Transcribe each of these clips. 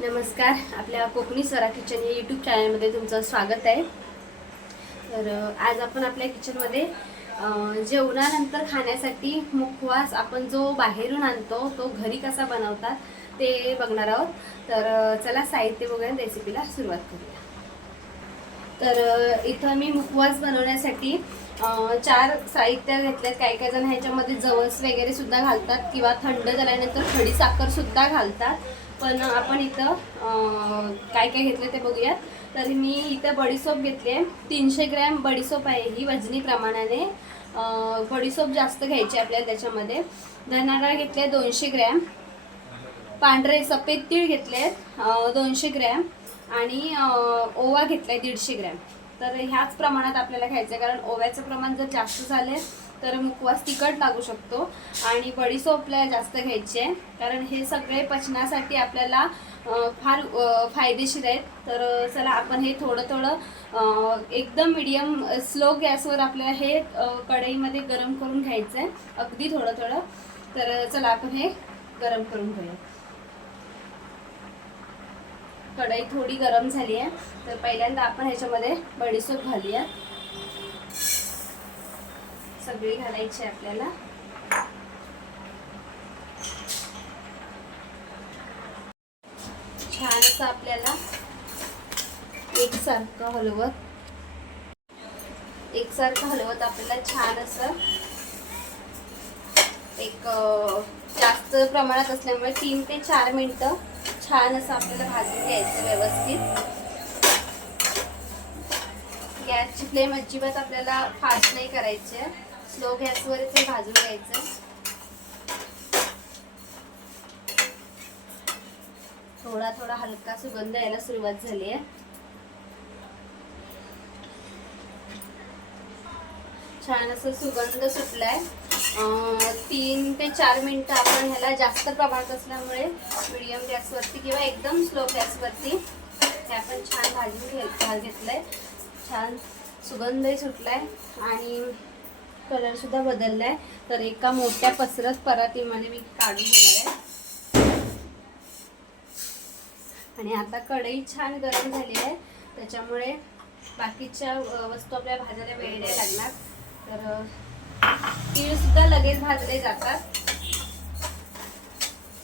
नमस्कार. आपल्या कोकणी स्वरा किचन या यूट्यूब चॅनलमध्ये तुमचं स्वागत आहे. तर आज आपण आपल्या किचनमध्ये जेवणानंतर खाण्यासाठी मुखवास आपण जो बाहेरून आणतो तो घरी कसा बनवतात ते बघणार आहोत. तर चला साहित्य बघूया रेसिपीला सुरुवात करूया. तर इथं मी मुखवास बनवण्यासाठी चार साहित्य घेतलेत. काही काही जण ह्याच्यामध्ये जवस वगैरे सुद्धा घालतात किंवा थंड झाल्यानंतर खडी साखर सुद्धा घालतात. पण आपण इथं काय काय घेतलं ते बघूयात. तर मी इथं बडीसोप घेतली आहे तीनशे ग्रॅम बडीसोप आहे ही वजनी प्रमाणाने. बडीसोप जास्त घ्यायची आपल्याला त्याच्यामध्ये. धनाडाळ घेतले दोनशे ग्रॅम. पांढरे सफेद तीळ घेतले आहेत दोनशे ग्रॅम. आणि ओवा घेतला आहे दीडशे ग्रॅम. तर ह्याच प्रमाणात आपल्याला घ्यायचं आहे कारण ओव्याचं प्रमाण जर जास्त झाले तर मुखवास तिखट लागू शकतो आणि बडीसोप आपल्याला जास्त घ्यायची आहे कारण हे सगळे पचनासाठी आपल्याला फार फायदेशीर आहेत. तर चला आपण हे थोडं थोडं एकदम मिडियम स्लो गॅसवर आपल्याला हे कढईमध्ये गरम करून घ्यायचं आहे अगदी थोडं थोडं. तर चला आपण हे गरम करून घेऊया. कढई थोडी गरम झाली आहे. तर पहिल्यांदा आपण ह्याच्यामध्ये बडीसोप घालूया. सगळी घालायची आपल्याला. छान असं आपल्याला एकसारखं हलवत एकसारखं हलवत आपल्याला छान असं एक जास्त प्रमाणात असल्यामुळे तीन ते चार मिनटं छान असं आपल्याला भाजून घ्यायचं व्यवस्थित. गॅसची फ्लेम अजिबात आपल्याला फास्ट नाही करायची आहे. स्लो गॅसवरच हे भाजून घ्यायचं. थोडा थोडा हलका सुगंध यायला सुरुवात झाली आहे. छान असं सुगंध सुटलाय. अं, ते चार मिनटं आपण ह्याला जास्त प्रमाणात असल्यामुळे मिडियम गॅसवरती किंवा एकदम स्लो गॅसवरती हे आपण छान भाजून घे घाल आहे छान सुगंधही सुटलाय आणि कलरसुद्धा बदलला आहे तर एका मोठ्या पसरत परातीमध्ये मी काढून घेणार आहे. आणि आता कढई छान गरम झाली आहे. त्याच्यामुळे बाकीच्या वस्तू आपल्या भाजायला वेळ नाही लागणार. तर तीळ सुद्धा लगेच भाजले जातात.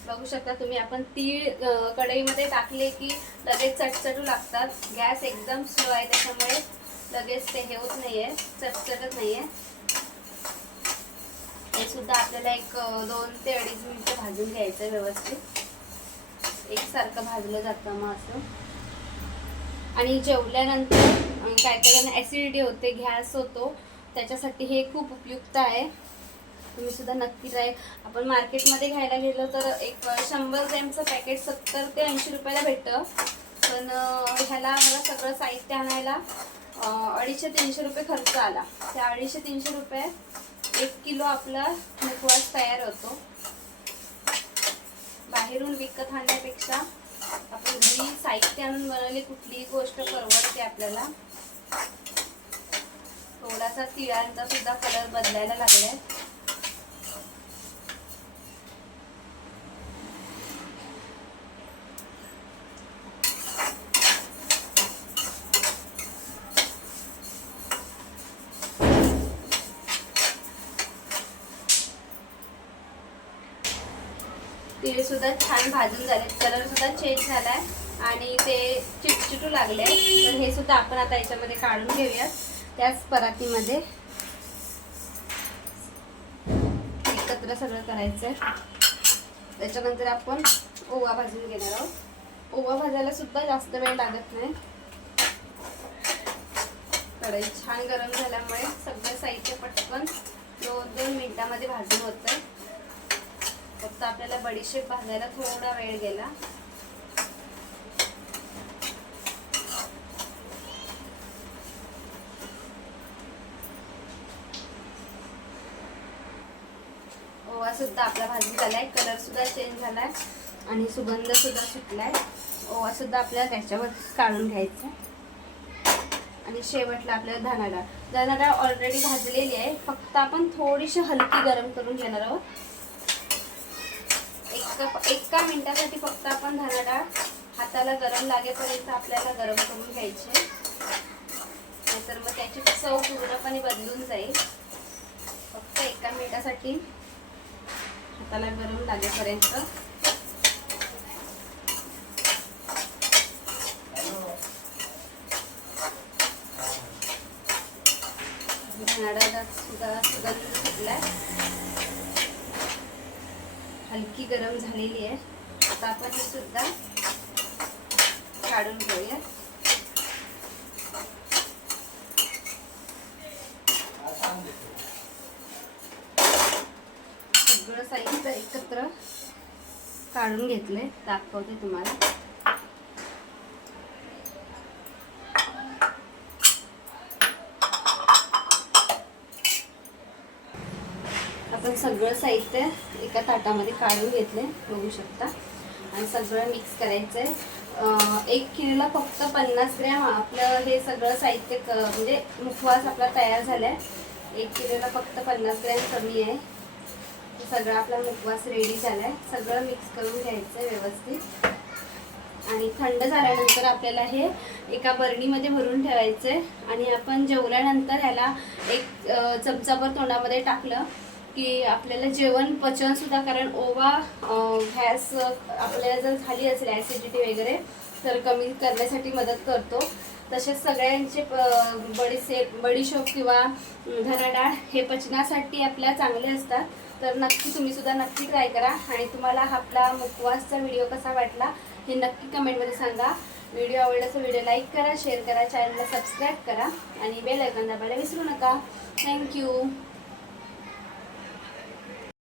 बघू शकता तुम्ही आपण तीळ कढईमध्ये टाकले की लगेच चटचटू लागतात. गॅस एकदम स्लो आहे त्याच्यामुळे लगेच ते हे होत नाहीये चटचटत नाहीये. हे सुद्धा आपल्याला एक दोन ते अडीच मिनिट भाजून घ्यायचं आहे व्यवस्थित. एकसारखं भाजलं जातं मग असं. आणि जेवल्यानंतर काय काय जण ॲसिडिटी होते गॅस होतो. त्याच्यासाठी हे खूप उपयुक्त आहे. तुम्ही सुद्धा नक्की ट्राय आपण मार्केटमध्ये घ्यायला गेलो तर एक शंभर ग्रॅमचं पॅकेट सत्तर ते ऐंशी रुपयाला भेटतं. पण ह्याला मला सगळं साहित्य आणायला अडीचशे तीनशे रुपये खर्च आला. त्या अडीचशे तीनशे रुपये एक किलो आपला मुखवास तयार होतो. बाहेरून विकत आणण्यापेक्षा आपण घरी साहित्य आणून बनवली कुठलीही गोष्ट परवडते आपल्याला. थोडासा तिळांचा सुद्धा कलर बदलायला लागलाय. तिळे सुद्धा छान भाजून झाले. कलर सुद्धा चेंज झालाय. आणि ते चिटचिटू लागले. तर हे सुद्धा आपण आता याच्यामध्ये काढून घेऊयात. त्याच परातीमध्ये एकत्र सगळं करायचं त्याच्यानंतर आपण ओवा भाजून घेणार आहोत. ओवा भाजायला सुद्धा जास्त वेळ लागत नाही. कढई छान गरम झाल्यामुळे सगळं साहित्य पटकन दोन दोन मिनिटामध्ये भाजून होतं फक्त आपल्याला बडीशेप भाजायला थोडा वेळ गेला ओवा सुद्धा आपला भाजी झालाय कलर सुद्धा चेंज झालाय आणि सुगंध सुद्धा सुटलाय. ओवा सुद्धा आपल्याला त्याच्यावर काढून घ्यायचा आणि शेवटला आपल्याला धना डाळ ऑलरेडी भाजलेली आहे. फक्त आपण थोडीशी हलकी गरम करून घेणार आहोत. एका मिनिटासाठी फक्त आपण धना हाताला गरम लागेपर्यंत आपल्याला गरम करून घ्यायचे. नाहीतर मग त्याची चव पूर्णपणे बदलून जाईल. फक्त एका मिनिटासाठी हाताला गरम लागेपर्यंत. सुद्धा सुगंध सुटलाय हलकी गरम झालेली आहे. आता आपण हे सुद्धा काढून घेऊया सगळं साहित्य एकत्र काढून घेतलंय. दाखवते तुम्हाला. आपण सगळं साहित्य एका ताटामध्ये काढून घेतले बघू शकता. आणि सगळं मिक्स करायचं आहे एक किलोला फक्त पन्नास ग्रॅम आपलं हे सगळं साहित्य क म्हणजे मुखवास आपला तयार झाला आहे एक किलोला फक्त पन्नास ग्रॅम कमी आहे. सगळं आपला मुखवास रेडी झाला आहे सगळं मिक्स करून घ्यायचं आहे व्यवस्थित. आणि थंड झाल्यानंतर आपल्याला हे एका बरणीमध्ये भरून ठेवायचं आहे आणि आपण जेवल्यानंतर ह्याला एक चमचाभर तोंडामध्ये टाकलं की आपल्याला जेवण पचन सुद्धा कारण ओवा गॅस आपल्याला जर झाली असेल ॲसिडिटी वगैरे तर कमी करण्यासाठी मदत करतो. तसेच सगळ्यांचे प- बडीशेप बडीशोप किंवा धनाडाळ हे पचनासाठी आपल्या चांगले असतात. तर नक्की तुम्ही सुद्धा नक्की ट्राय करा. आणि तुम्हाला आपला मुखवासचा व्हिडिओ कसा वाटला हे नक्की कमेंटमध्ये सांगा. व्हिडिओ आवडला तर व्हिडिओ लाईक करा शेअर करा चॅनलला सबस्क्राईब करा. आणि बेल आयकॉन दाबायला विसरू नका. थँक्यू